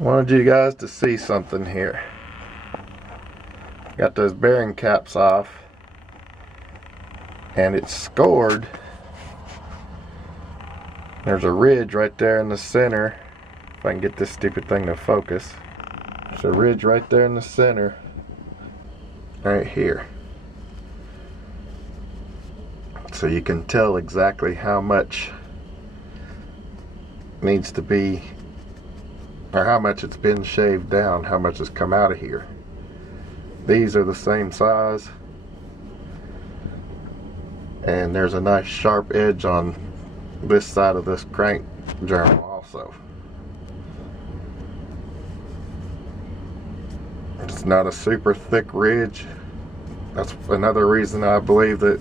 Wanted you guys to see something here. Got those bearing caps off, and it's scored. There's a ridge right there in the center. If I can get this stupid thing to focus. There's a ridge right there in the center, right here. So you can tell exactly how much needs to be, or how much it's been shaved down, how much has come out of here. These are the same size, and there's a nice sharp edge on this side of this crank journal also. It's not a super thick ridge. That's another reason I believe that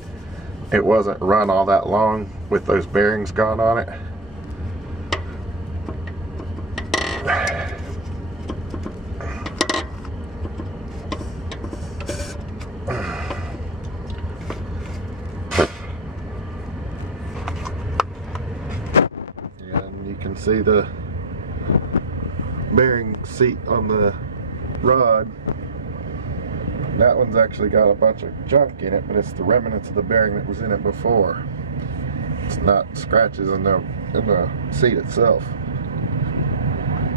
it wasn't run all that long with those bearings gone on it. And you can see the bearing seat on the rod. That one's actually got a bunch of junk in it, but it's the remnants of the bearing that was in it before. It's not scratches in the seat itself.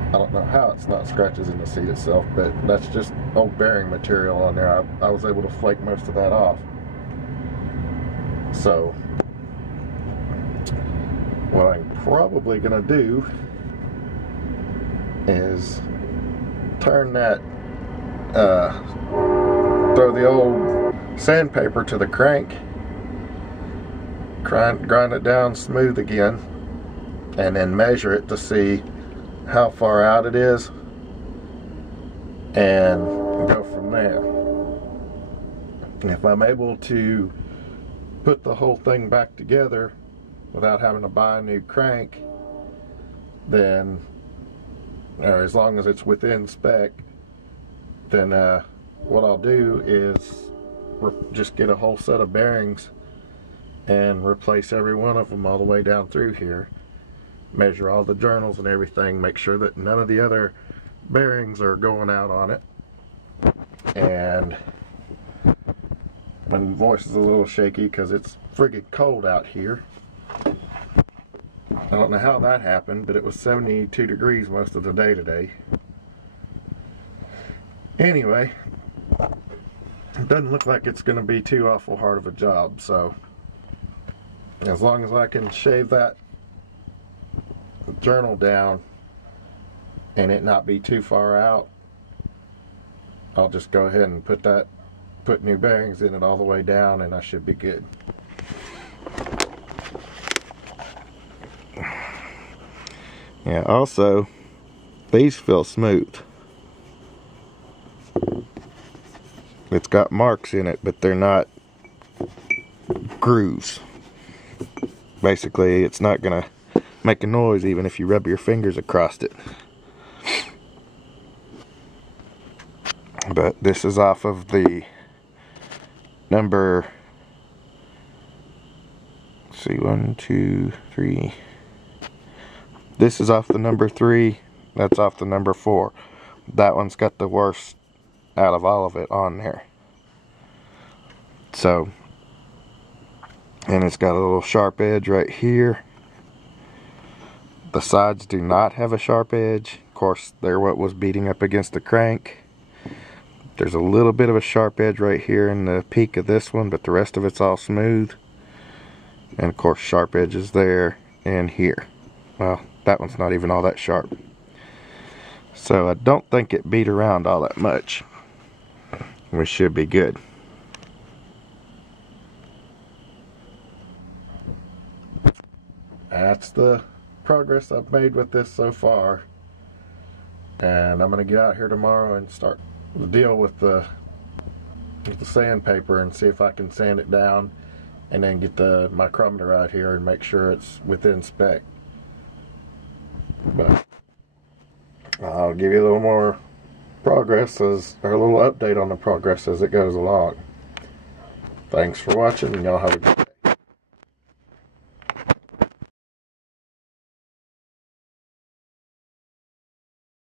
I don't know how it's not scratches in the seat itself, but that's just old bearing material on there. I was able to flake most of that off. So what I'm probably gonna do is turn that, throw the old sandpaper to the crank, grind it down smooth again, and then measure it to see how far out it is, and go from there. And if I'm able to put the whole thing back together without having to buy a new crank, then, or as long as it's within spec, then what I'll do is just get a whole set of bearings and replace every one of them all the way down through here. Measure all the journals and everything, make sure that none of the other bearings are going out on it. And my voice is a little shaky because it's friggin' cold out here. I don't know how that happened, but it was 72 degrees most of the day today. Anyway, it doesn't look like it's going to be too awful hard of a job, so as long as I can shave that journal down and it not be too far out, I'll just go ahead and put new bearings in it all the way down, and I should be good. Yeah, also these feel smooth. It's got marks in it, but they're not grooves. Basically, it's not gonna make a noise even if you rub your fingers across it. But this is off of the number, let's see, 1, 2, 3. This is off the number 3. That's off the number 4. That one's got the worst out of all of it on there. So, and it's got a little sharp edge right here. The sides do not have a sharp edge. Of course, they're what was beating up against the crank. There's a little bit of a sharp edge right here in the peak of this one, but the rest of it's all smooth. And of course, sharp edges there and here. Well, that one's not even all that sharp. So I don't think it beat around all that much. We should be good. That's the progress I've made with this so far. And I'm going to get out here tomorrow and start the deal with the sandpaper and see if I can sand it down, and then get the micrometer out here and make sure it's within spec. But I'll give you a little more progress, or a little update on the progress as it goes along. Thanks for watching, and y'all have a good day.